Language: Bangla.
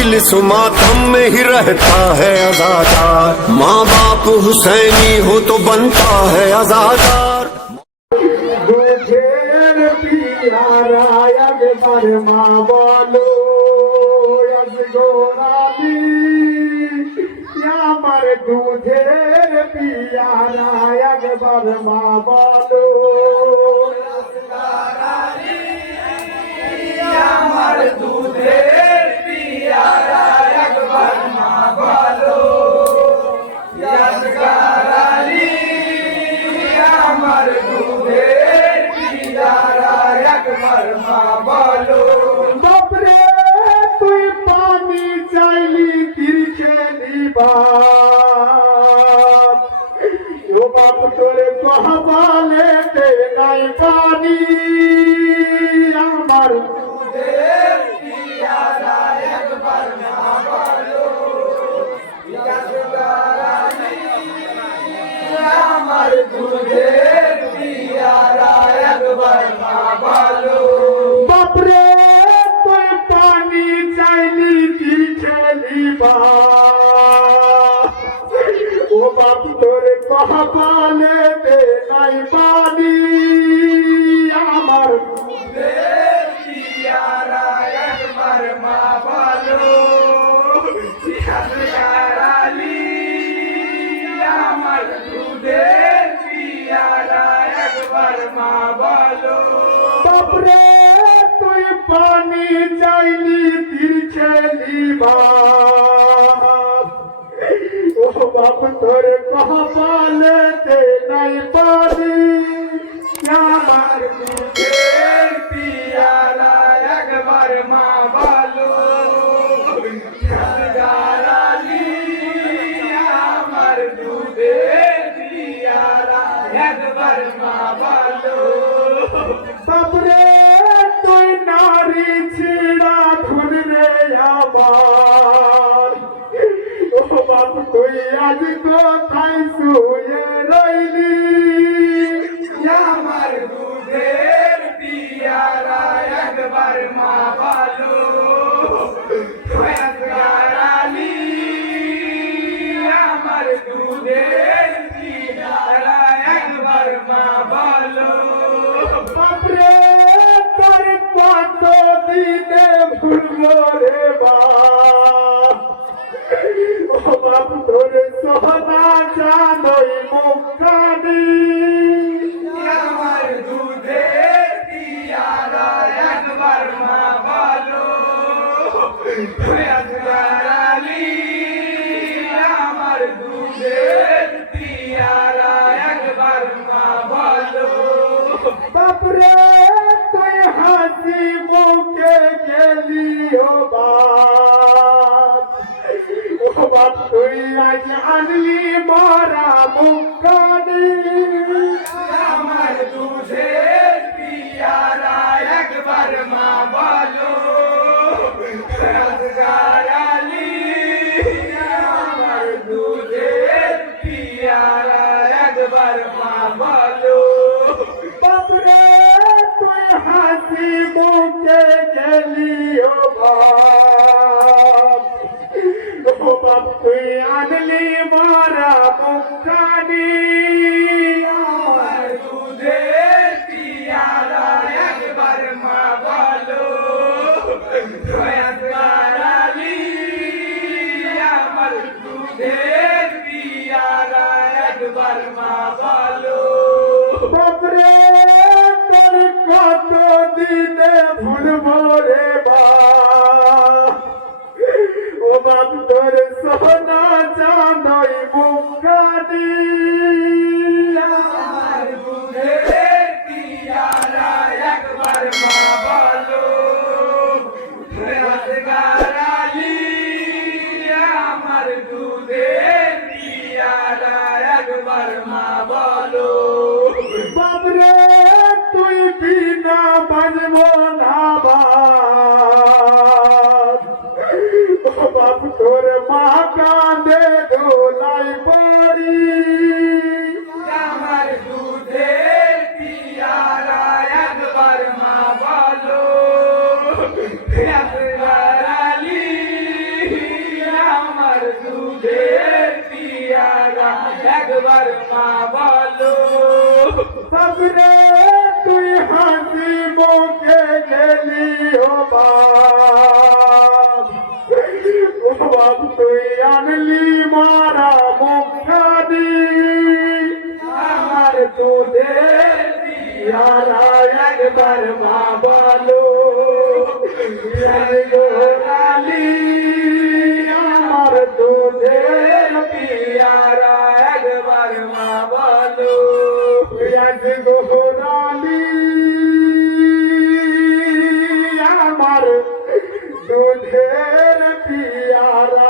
मजलिस मातम में ही रहता है अज़ादार। माँ बाप हुसैनी हो तो बनता है अज़ादार। দুধের পিয়ারা একবার মা বলো গোরালি আমার দুধের পিয়ারা একবার মা বলো আমার দুধের পিয়ারা একবার মা বলো ইয়াসগারালি আমার দুধের পিয়ারা একবার মা বলো। বাপরে তুই পানি চাইলি তীর্থে দিবা ও বাপ তোর কহবালে নাই পানি আমার দুধের পিয়ারা একবার মা বলো ইয়াসগারালি আমার দুধের পিয়ারা একবার মা বলো। বাপরে তুই পানি চাইলি তীর্থে দিবা ও বাপ তোর কহবালে নাই পানি আমার দুধের পিয়ারা একবার মা বলো ইয়াসগারালি আমার দুধের পিয়ারা একবার মা বলো। বাপরে তুই পানি চাইলি তীর্থে দিবা ও বাপ তোর কহবালেতে নাই পানি আমার দুধের পিয়ারা একবার মা বলো ইয়াসগারালি আমার দুধের পিয়ারা একবার মা বলো। বাপরে তুই নারী ছিড়া ধরে আবার ও বাপ তুই আজ কোথায় শুয়ে রইলি আমার দুধের পিয়ারা একবার মা বলো ইয়াসগারালি আমার দুধের পিয়ারা একবার মা বলো। বাপরে তোর কত দিনে ভুলবো রে বাপ ও বাপ তোর সোনা জানই মুখানি আমার দুধের পিয়ারা একবার মা বলো ইয়াসগারালি আমার দুধের পিয়ারা একবার মা বলো। বাপরে তুই হাসি মুখে গেলি ও বাপ ও বাপ তুই আজ আনলি মরা মুখানি আমার দুধের পিয়ারা একবার মা বলো ইয়াসগারালি আমার দুধের পিয়ারা একবার মা বলো। বাপরে তুই হাসি মুখে গেলি ও বাপ ও বাপ তুই আনলি মরা মুখানি আমার দুধের পিয়ারা একবার মা বলো ইয়াসগারালি আমার দুধের পিয়ারা একবার মা বলো। বাপরে তোর কত দিনে ভুলবো রে বাপ ও বাপ তোর সোনা জানই মুখানি আমার দুধের পিয়ারা একবার মা বলো ইয়াসগারালি আমার দুধের পিয়ারা একবার মা বলো। বাপরে তুই বিনা বাজবো না বাপ ও বাপ তোর মা কাঁদে দোলাই পড়ি আমার দুধের পিয়ারা একবার মা বলো ইয়াসগারালি ও বাপ, ও বাপ তুই আনলি মারা মুখানি, আমার দুধের পিয়ারা একবার মা বলো গোরালি আমার দুধের পিয়ারা একবার মা বলো পিয়াজ গোরালি, আমার দুধের পিয়ারা